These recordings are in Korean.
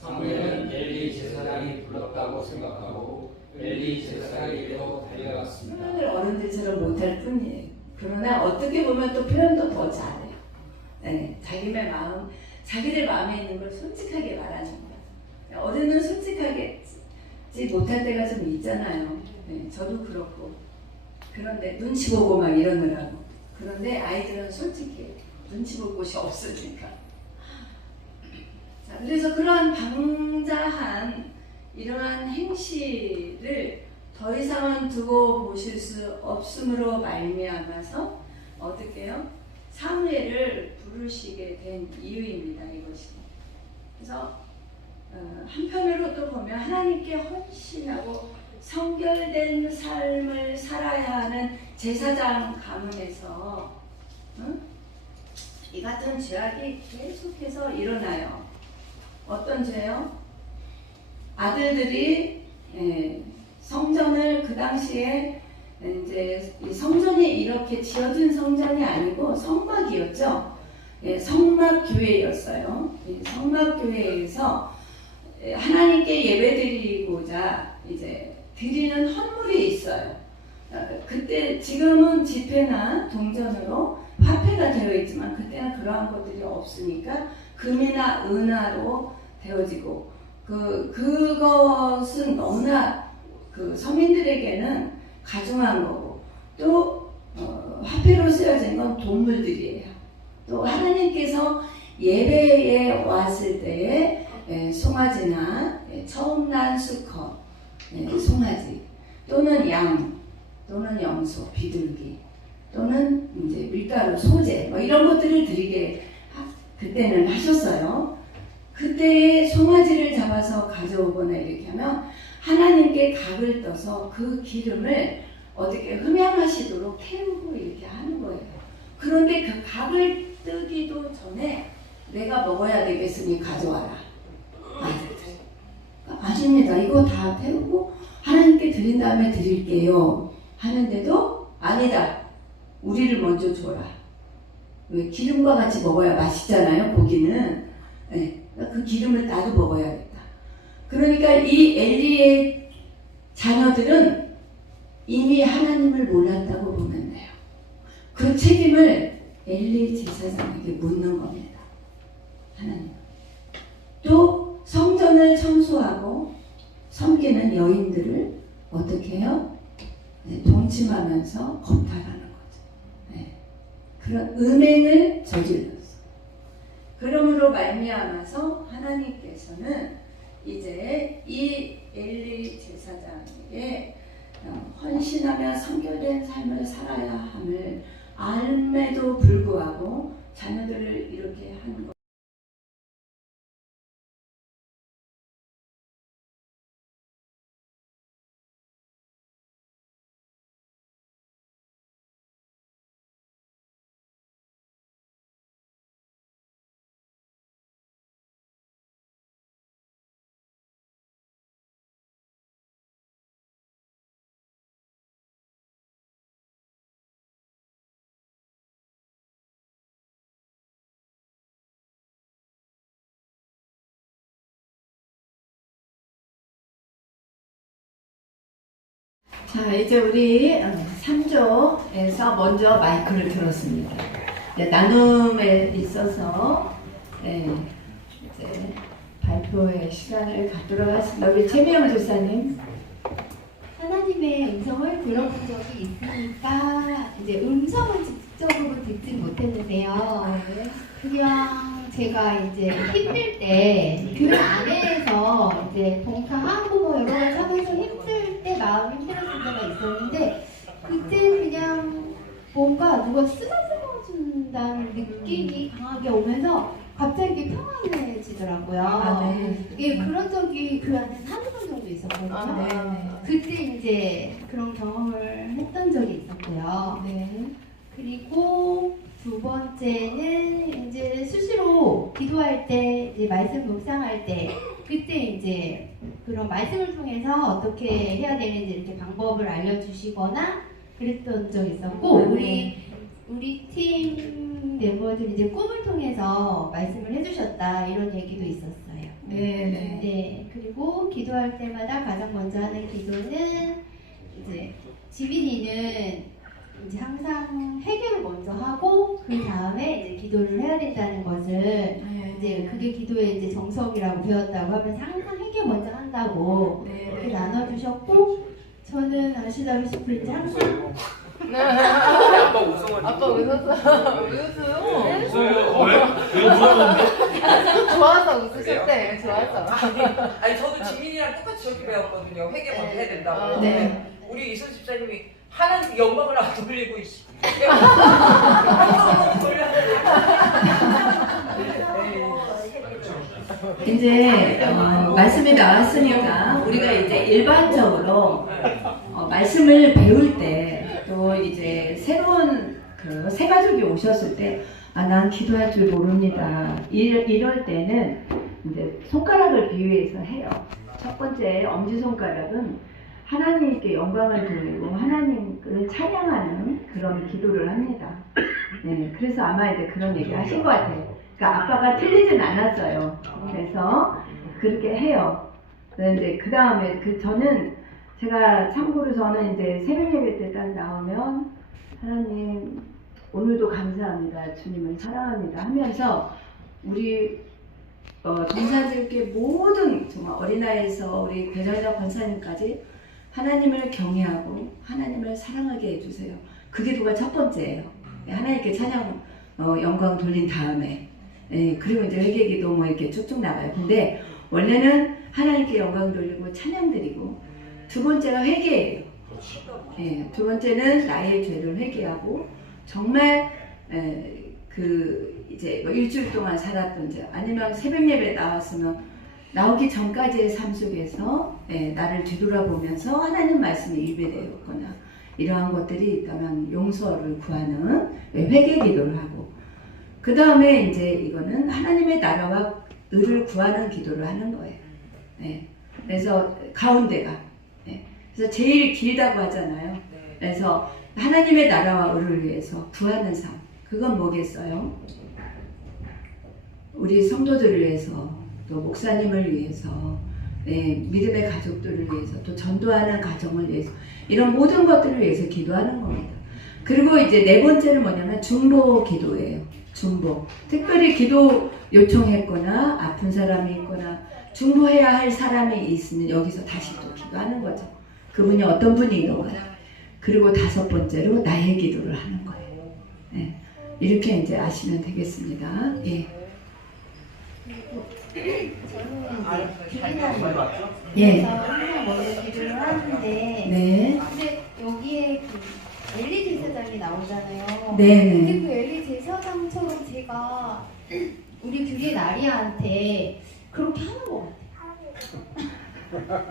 사무엘은 엘리 제사장이 불렀다고 생각하고 엘리 제사장에게로 달려갔습니다. 표현을 어른들처럼 못할 뿐이에요. 그러나 어떻게 보면 또 표현도 더 잘해요. 네, 자기네 마음, 자기들 마음에 있는 걸 솔직하게 말하는 거예요. 어른은 솔직하게 못할 때가 좀 있잖아요. 네, 저도 그렇고. 그런데 눈치 보고 막 이러느라고. 그런데 아이들은 솔직해요. 눈치 볼 곳이 없으니까. 자, 그래서 그러한 방자한 이러한 행실을 더 이상은 두고 보실 수 없음으로 말미암아서 어떻게 해요? 사무엘을 부르시게 된 이유입니다. 이것이. 그래서 한편으로 또 보면 하나님께 헌신하고 성결된 삶을 살아야 하는 제사장 가문에서 이 같은 죄악이 계속해서 일어나요. 어떤 죄요? 아들들이 성전을 그 당시에 이제 성전이 이렇게 지어진 성전이 아니고 성막이었죠. 성막교회였어요. 성막교회에서 하나님께 예배드리고자 이제 드리는 헌물이 있어요. 그때 지금은 지폐나 동전으로 화폐가 되어 있지만 그때는 그러한 것들이 없으니까 금이나 은화로 되어지고 그것은 너무나 그 서민들에게는 가중한 거고 또 화폐로 쓰여진 건 동물들이에요. 또 하나님께서 예배에 왔을 때에 송아지나 처음 난 수컷, 송아지 또는 양 또는 염소, 비둘기 또는 이제 밀가루, 소재 뭐 이런 것들을 드리게 그때는 하셨어요. 그때의 송아지를 잡아서 가져오거나 이렇게 하면 하나님께 각을 떠서 그 기름을 어떻게 흠양하시도록 태우고 이렇게 하는 거예요. 그런데 그 각을 뜨기도 전에 내가 먹어야 되겠으니 가져와라. 아들들. 아닙니다. 이거 다 태우고 하나님께 드린 다음에 드릴게요. 하는데도 아니다. 우리를 먼저 줘라. 왜? 기름과 같이 먹어야 맛있잖아요. 고기는. 네. 그 기름을 나도 먹어야겠다. 그러니까 이 엘리의 자녀들은 이미 하나님을 몰랐다고 보면 돼요. 그 책임을 엘리 제사장에게 묻는 겁니다. 하나님. 또 성전을 청소하고 섬기는 여인들을 어떻게 해요? 동침하면서 겁탈하는 거죠. 네. 그런 음행을 저질렀어. 그러므로 말미암아서 하나님께서는 이제 이 엘리 제사장에게 헌신하며 성결된 삶을 살아야 함을 알매도 불구하고 자녀들을 이렇게 한 것. 자, 이제 우리 3조에서 먼저 마이크를 들었습니다. 나눔에 있어서 이제 발표의 시간을 갖도록 하겠습니다. 우리 최미영 조사님. 하나님의 음성을 들어본 적이 있으니까 이제 음성을 직접적으로 듣진 못했는데요. 그냥 제가 이제 힘들 때 교회 안에서 이제 봉사하고 뭐 여러 가지 하면서 힘들 때 마음이 힘들었을 때가 있었는데 그때 그냥 뭔가 누가 쓰다듬어 준다는 느낌이 강하게 오면서 갑자기 평안해지더라고요. 아, 네. 예, 그런 적이 그 안에 한두 번 정도 있었거든요. 아, 네. 그때 이제 그런 경험을 했던 적이 있었고요. 네. 그리고 두 번째는 이제 수시로 기도할 때, 이제 말씀 묵상할 때, 그때 이제 그런 말씀을 통해서 어떻게 해야 되는지 이렇게 방법을 알려주시거나 그랬던 적이 있었고, 우리 팀 멤버들이 이제 꿈을 통해서 말씀을 해주셨다 이런 얘기도 있었어요. 네. 네, 그리고 기도할 때마다 가장 먼저 하는 기도는 이제 지민이는 이제 항상 회개를 먼저 하고 그 다음에 이제 기도를 해야 된다는 것을 네. 이제 그게 기도의 이제 정석이라고 배웠다고 하면서 항상 회개 먼저 한다고 이렇게 나눠주셨고 저는 아시다시피 이제 항상 아빠 우승원. 아빠 웃었어. 왜 웃어요? 웃어요. 왜? 왜 웃었는데? 좋아서 웃으셨대. 좋아서. 아니 저도 지민이랑 똑같이 저렇게 배웠거든요. 회개 먼저 해야 된다고. 네. 우리 이순 집사님이 하나님 영광을 안 돌리고 있어. 영광을 돌려야 이제 말씀이 나왔으니까 우리가 이제 일반적으로 말씀을 배울 때 또 이제 새로운 그 새 가족이 오셨을 때 난 기도할 줄 모릅니다. 이럴 때는 이제 손가락을 비유해서 해요. 첫 번째 엄지손가락은 하나님께 영광을 돌리고 하나님을 찬양하는 그런 기도를 합니다. 네, 그래서 아마 이제 그런 얘기 하신 것 같아요. 그러니까 아빠가 틀리진 않았어요. 그래서 그렇게 해요. 이제 그 다음에 저는 제가 참고로 저는 이제 새벽 예배 때 딱 나오면 하나님 오늘도 감사합니다. 주님을 사랑합니다. 하면서 우리 동사들께 모든 정말 어린아이에서 우리 배정자 권사님까지 하나님을 경외하고 하나님을 사랑하게 해주세요. 그 기도가 첫 번째예요. 하나님께 찬양 영광 돌린 다음에 그리고 이제 회개기도 뭐 이렇게 쭉쭉 나가요. 근데 원래는 하나님께 영광 돌리고 찬양 드리고 두 번째가 회개예요. 두 번째는 나의 죄를 회개하고 정말 그 이제 뭐 일주일 동안 살았던지 아니면 새벽 예배 나왔으면 나오기 전까지의 삶 속에서 나를 뒤돌아보면서 하나님 말씀에 일배되었거나 이러한 것들이 있다면 용서를 구하는 회개 기도를 하고 그 다음에 이제 이거는 하나님의 나라와 의를 구하는 기도를 하는 거예요. 그래서 가운데가 그래서 제일 길다고 하잖아요. 그래서 하나님의 나라와 의를 위해서 구하는 삶 그건 뭐겠어요? 우리 성도들을 위해서 또 목사님을 위해서 믿음의 가족들을 위해서 또 전도하는 가정을 위해서 이런 모든 것들을 위해서 기도하는 겁니다. 그리고 이제 네 번째는 뭐냐면 중보 기도예요. 중보. 특별히 기도 요청했거나 아픈 사람이 있거나 중보해야 할 사람이 있으면 여기서 다시 또 기도하는 거죠. 그분이 어떤 분이든가. 그리고 다섯 번째로 나의 기도를 하는 거예요. 이렇게 이제 아시면 되겠습니다. 예. 저는 이제 기도를 예. 항상 먼저 기도를 하는데 네. 근데 여기에 그 엘리 제사장이 나오잖아요. 네. 근데 그 엘리 제사장처럼 제가 우리 규리 나리아한테 그렇게 하는 것 같아요.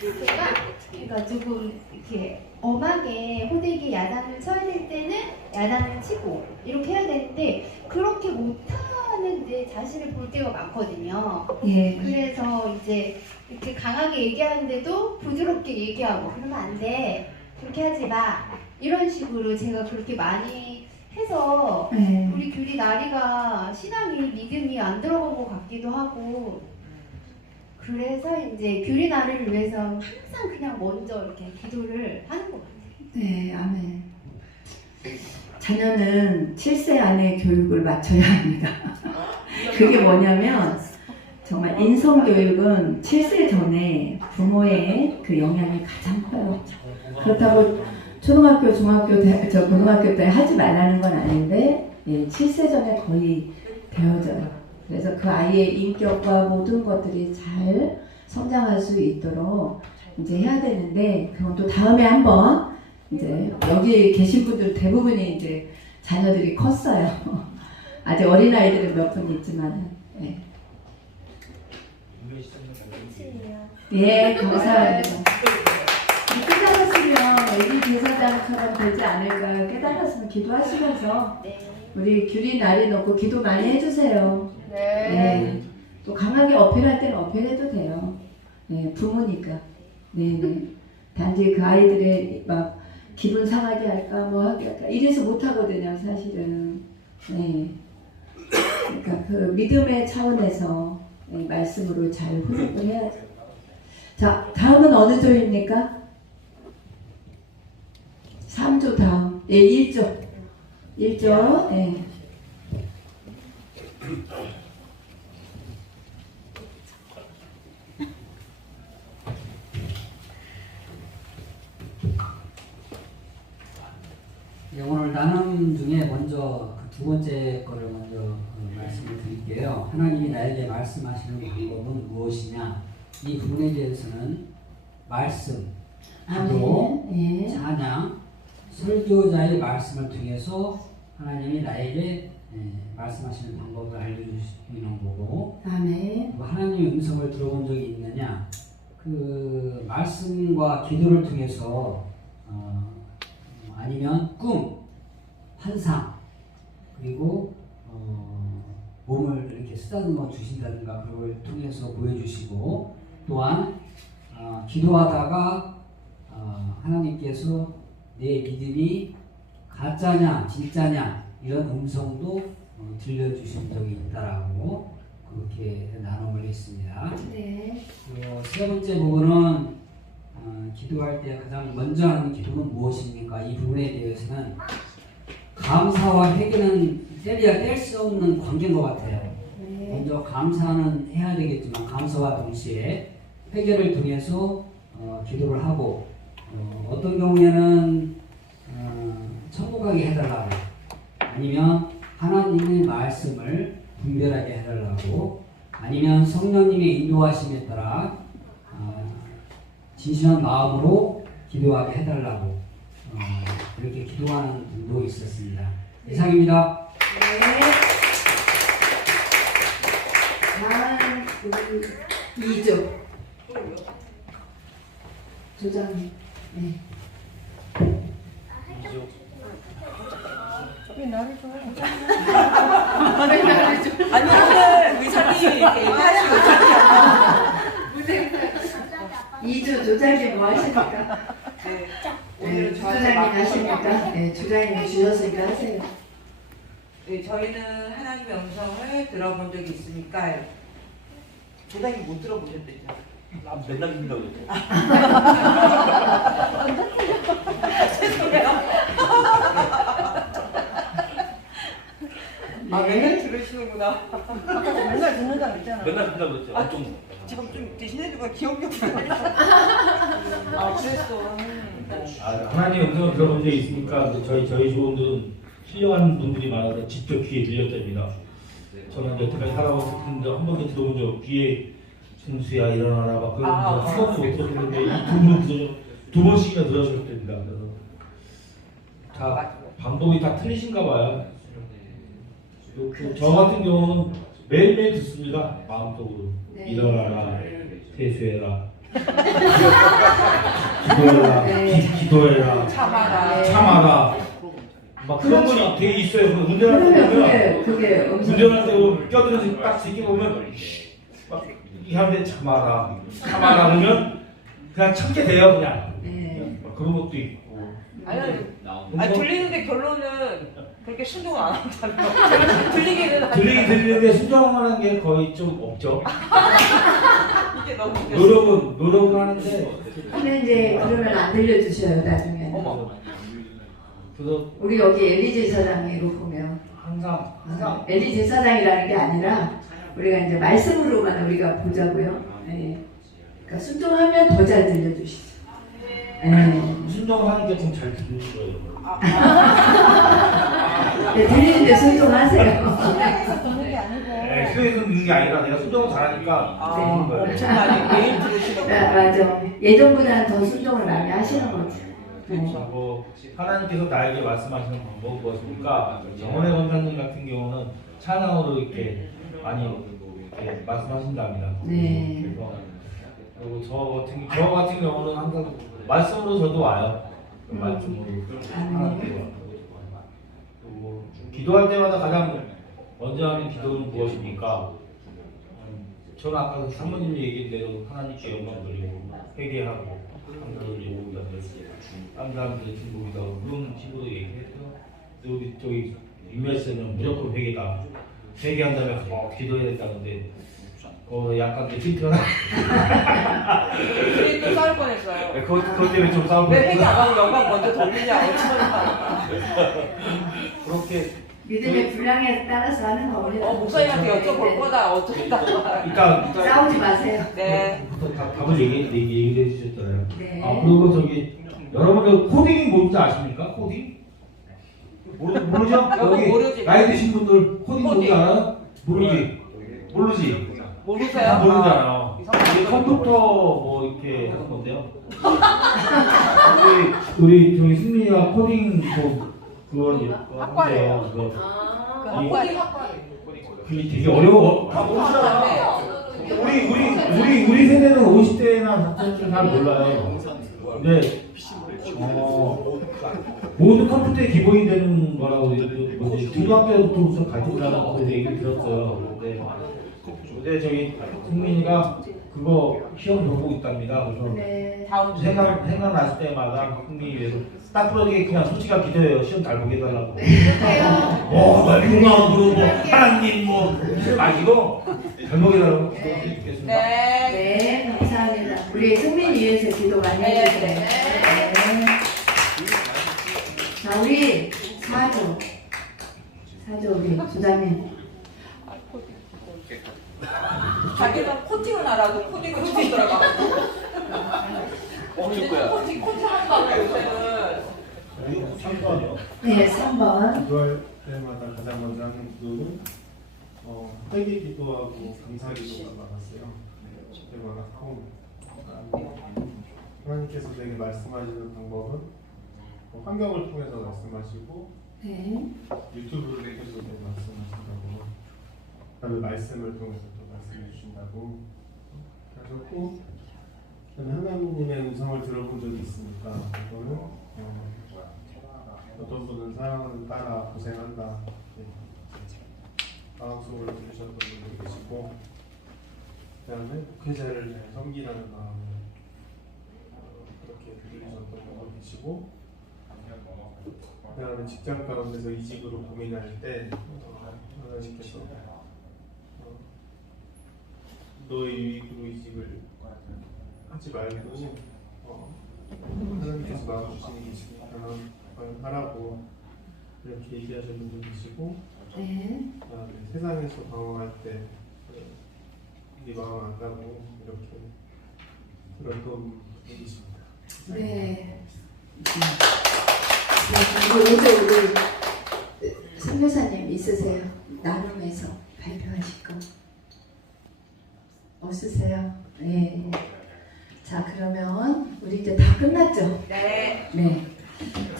제가 그러니까 조금 이렇게 엄하게 호되게 야단을 쳐야 될 때는 야단을 치고 이렇게 해야 되는데 그렇게 못하는 내 자신을 볼 때가 많거든요. 예. 그래서 이제 이렇게 강하게 얘기하는데도 부드럽게 얘기하고 그러면 안 돼. 그렇게 하지 마. 이런 식으로 제가 그렇게 많이 해서 우리 규리 나리가 신앙이 믿음이 안 들어간 것 같기도 하고 그래서 이제 규리 나리를 위해서 항상 그냥 먼저 이렇게 기도를 하는 것 같아요. 네, 아멘. 자녀는 7세 안에 교육을 마쳐야 합니다. 그게 뭐냐면 정말 인성교육은 7세 전에 부모의 그 영향이 가장 커요. 그렇다고 초등학교, 중학교, 고등학교 때 하지 말라는 건 아닌데 7세 전에 거의 배워져요. 그래서 그 아이의 인격과 모든 것들이 잘 성장할 수 있도록 이제 해야 되는데 그건 또 다음에 한번 이제 여기 계신 분들 대부분이 이제 자녀들이 컸어요. 아직 어린 아이들은 몇 분 있지만, 예, 예 감사합니다. 깨달았으면 에리 제사장처럼 되지 않을까 깨달았으면 기도하시면서 우리 규리 날이 놓고 기도 많이 해주세요. 네. 네. 또 강하게 어필할 때는 어필해도 돼요. 네, 부모니까. 네네. 단지 그 아이들의 막 기분 상하게 할까 뭐 하게 할까 이래서 못 하거든요, 사실은. 네. 그러니까 그 믿음의 차원에서 네, 말씀으로 잘 훈육을 해야죠. 자, 다음은 어느 조입니까? 3조 다음. 예, 1조. 1조. 예. 네, 오늘 나눔 중에 먼저 그 두 번째 거를 먼저 말씀을 드릴게요. 하나님이 나에게 말씀하시는 방법은 무엇이냐? 이 부분에 대해서는 말씀, 기도, 예. 찬양, 설교자의 말씀을 통해서 하나님이 나에게 말씀하시는 방법을 알려주시는 거고, 아멘. 또 하나님의 음성을 들어본 적이 있느냐? 그 말씀과 기도를 통해서 아니면 꿈, 환상, 그리고 몸을 이렇게 쓰다듬어 주신다든가 그런 걸 통해서 보여주시고, 또한 기도하다가 하나님께서 내 믿음이 가짜냐 진짜냐 이런 음성도 들려주신 적이 있다라고 그렇게 나눔을 했습니다. 네. 세 번째 부분은 기도할 때 가장 먼저 하는 기도는 무엇입니까? 이 부분에 대해서는 감사와 회개는 뗄래야 뗄 수 없는 관계인 것 같아요. 네. 먼저 감사는 해야 되겠지만 감사와 동시에 회개를 통해서 기도를 하고 어떤 경우에는 천국 가게 해달라고, 아니면 하나님의 말씀을 분별하게 해달라고, 아니면 성령님의 인도하심에 따라 진실한 마음으로 기도하게 해달라고 그렇게 기도하는 분도 있었습니다. 이상입니다. 네. 다음 2조. 조장님. 네. 왜 나를 줘? 아니 오늘 의사님 이렇게 얘기하시고 2조 조장님 뭐 하십니까? 네. 네, 오늘 조장님 하십니까? 네, 조장님 주셨으니까 하세요. 네, 저희는 하나님의 음성을 들어본 적이 있습니까? 조장님 못 들어보셨대요. 난 맨날 듣는다고 그랬죠. 아 맨날 들으시는구나. 맨날 듣는다고 했잖아. 맨날 듣는다고 그랬죠. 엄청. 지금 좀 대신해주고 기억력이 아, 그랬어. 하나님 음성을 들어본 적이 있으니까 저희 조원들은 신령한 분들이 많아서 직접 귀에 들렸답니다. 저는 여태까지 살아왔을 텐데 한 번도 들어본 적 없고 귀에 승수야 일어나라 막 그런 한 번도 못 들었는데 이 두 번씩이나 들으셨답니다. 그래서 다 방법이 다 틀리신가 봐요. 저 같은 경우는 매일매일 듣습니다. 마음속으로. 네. 일어나라, 세수해라, 기도해라, 네. 기도해라, 참아라. 참아라. 막 그런 거 되게 있어요. 운전할 때 보면 그게 음성. 운전할 때 보면 껴들어서 딱 제끼 보면 막 이 하는데 참아라 그러면 그냥 참게 돼요 그냥. 네. 막 그런 것도 있고. 아니 들리는데 결론은 그렇게 순종을 안 한다고요. 들리기는 들리는데 순종하는 게 거의 좀 없죠. 이게 너무 웃겼어. 노력은 하는데. 근데 이제 그러면 안 들려주셔요 나중에. 어머. 그래서 우리 여기 엘리 제사장으로 보면 항상 엘리 제사장이라는 게 아니라 우리가 이제 말씀으로만 우리가 보자고요. 네. 그러니까 순종하면 더 잘 들려주시죠. 네. 순종하는 게 좀 잘 들리는 거예요. 네, 들리는데 순종하세요. 듣는 게 아니고. 수에서 듣는 게 아니라 내가 순종을 잘하니까 듣는 거예요. 엄청나게 매일 들으시더라고요. 맞아. 예전보다는 더 순종을 많이 하시는 거지. 그리고 하나님께서 나에게 말씀하시는 방법은 무엇입니까? 정원의 권사님 같은 경우는 찬양으로 이렇게 많이 이렇게 말씀하신답니다. 네. 그래서 그리고 저 같은 경우는 항상 말씀으로 저도 와요. 그 말씀으로 하나님께 와요. 그리고 기도할 때마다 가장 먼저 하는 기도는 무엇입니까? 저는 아까 사모님 얘기한 대로 하나님께 영광 돌리고 회개하고 감사 돌리고 딴 사람들의 중국이다 그런 식으로 얘기했죠. 여기 저기 인멸세는 무조건 회개다. 회개한 다음에 기도해야 된다는데 약간 힌트가 우리 또 싸울 뻔했어요. 그것 때문에 좀 싸우고 왜 회개 안 하고 영광 먼저 돌리냐고. 그렇게 믿음의 분량에 따라서 하는 거 우리는. 목사님한테 여쭤볼 거다. 어쩌다. 그러니까 싸우지 마세요. 네. 답을 얘기해 주셨잖아요. 네. 아 그리고 저기 여러분들 코딩이 뭔지 아십니까? 코딩? 모르죠? 여기 모르지. 나이 드신 분들 코딩 뭔지 알아요? 모르지. 모르세요? 모르잖아요. 이상하게 이게 컴퓨터 뭐 이렇게 하는 건데요. 우리 저희 승민이가 코딩 그걸 한대요. 코딩 학과. 그게 되게 어려워. 우리 세대는 50대나 40대는 잘 몰라요. 근데 모든 컴퓨터의 기본이 되는 거라고 뭐지 중학교부터 무슨 가르치라고 얘기를 들었어요. 근데 저기 승민이가 그거 시험 보고 있답니다. 그래서 네. 생각났을 때마다 승민이 위해서 딱 부러지게 그냥 솔직하게 기도해요. 시험 잘 보게 해달라고. 마음으로 뭐 하나님 뭐 마시고 잘 보게 해달라고 기도드리겠습니다. 네. 네, 감사합니다. 우리 승민이 위해서 기도 많이 해주세요. 네. 자, 우리 사조 우리 주장님. 자기는 코팅은 알아도 코딩은 처음 들어가고. 어쩔 거야. 코팅 한다고 요새는. 3번이요. 네, 3번. 기도할 때마다 가장 먼저 하는 기도는 회개 기도하고 감사 기도가 많았어요. 그때마다 하고 하나님께서 내게 말씀하시는 방법은 환경을 통해서 말씀하시고 네. 유튜브를 통해서 내게 말씀하신다고 그다음에 말씀을 통해서 또 말씀해 주신다고 하셨고 저는 하나님의 음성을 들어본 적이 있으니까 그거는 어떤 분은 사랑하는 딸아 고생한다 방송을 들으셨던 분도 계시고 그 다음에 목회자를 잘 섬기라는 마음을 그렇게 들으셨던 분도 계시고 그 다음에 직장 가운데서 이직으로 고민할 때 하나님께서 너의 유익으로 이직을 하지 말고 하나님께서 마음 주시는 게 있으니까 하라고 이렇게 얘기하시는 분도 계시고 네. 그다음에 세상에서 방황할 때 네 마음 안 가고 이렇게 그런 분도 계십니다. 네. 그리고 우리 선교사님 있으세요? 나눔에서 발표하실 거 없으세요? 네. 자, 그러면 우리 이제 다 끝났죠? 네. 네.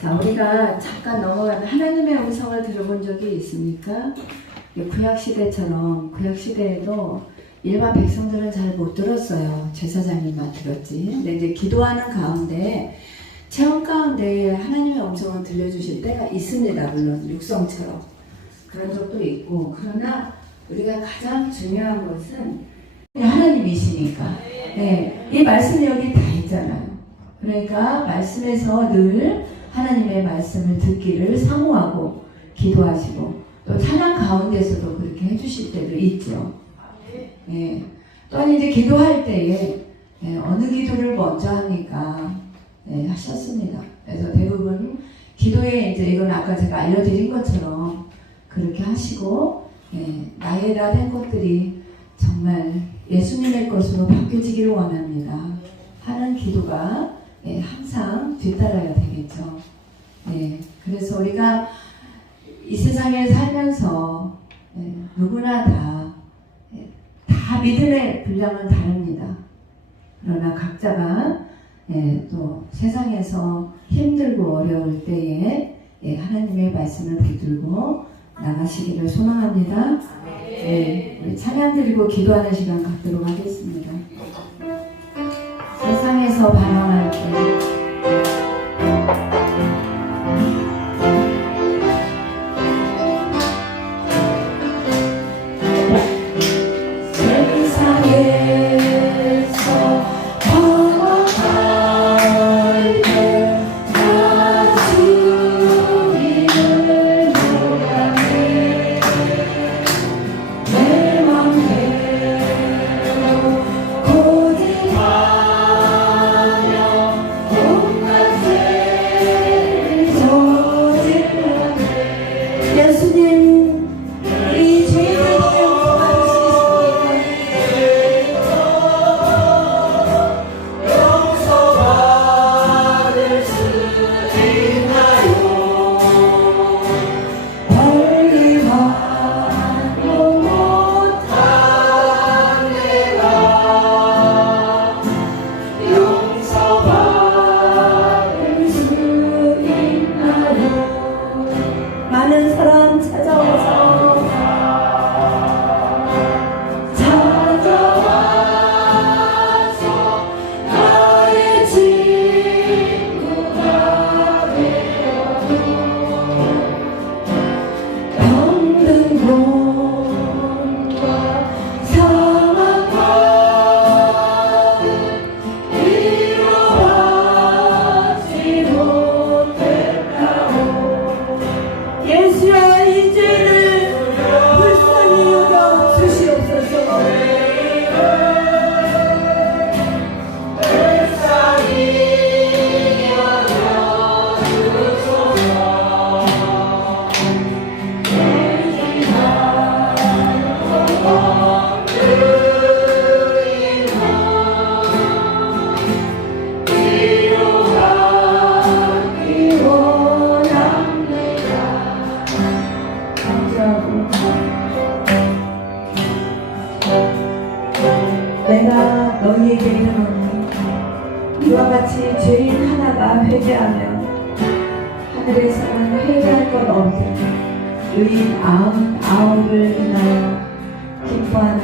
자, 우리가 잠깐 넘어가면 하나님의 음성을 들어본 적이 있습니까? 구약시대처럼 구약시대에도 일반 백성들은 잘 못 들었어요. 제사장님만 들었지. 근데 이제 기도하는 가운데 체험 가운데 하나님의 음성을 들려주실 때가 있습니다. 물론 육성처럼 그런 적도 있고 그러나 우리가 가장 중요한 것은 하나님이시니까 네, 이 말씀이 여기 다 있잖아요. 그러니까 말씀에서 늘 하나님의 말씀을 듣기를 사모하고 기도하시고 또 찬양 가운데서도 그렇게 해주실 때도 있죠. 예. 또한 이제 기도할 때에 어느 기도를 먼저 합니까? 하셨습니다. 그래서 대부분 기도에 이제 이건 아까 제가 알려드린 것처럼 그렇게 하시고 나에다 된 것들이 정말 예수님의 것으로 바뀌어지기를 원합니다. 하는 기도가 항상 뒤따라야 되겠죠. 그래서 우리가 이 세상에 살면서 누구나 다 믿음의 분량은 다릅니다. 그러나 각자가 또 세상에서 힘들고 어려울 때에 하나님의 말씀을 붙들고 나가시기를 소망합니다. 우리 찬양 드리고 기도하는 시간 갖도록 하겠습니다. 세상에서 반항할 때 많은 사람 찾아와서 나의 친구가 되어도 병든 몸과 상한 마음 위로하지 못했다고 예수야 이제는 불쌍히 여겨 주시옵소서. 내가 너희에게 이르노니 이와 같이 죄인 하나가 회개하면 하늘에서는 회개할 것 없으니 의인 99을 인하여 기뻐하는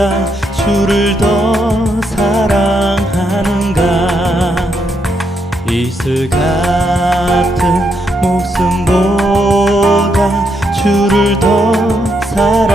것보다 주를 더 사랑하는가 이슬 같은 목숨보다 주를 더 사랑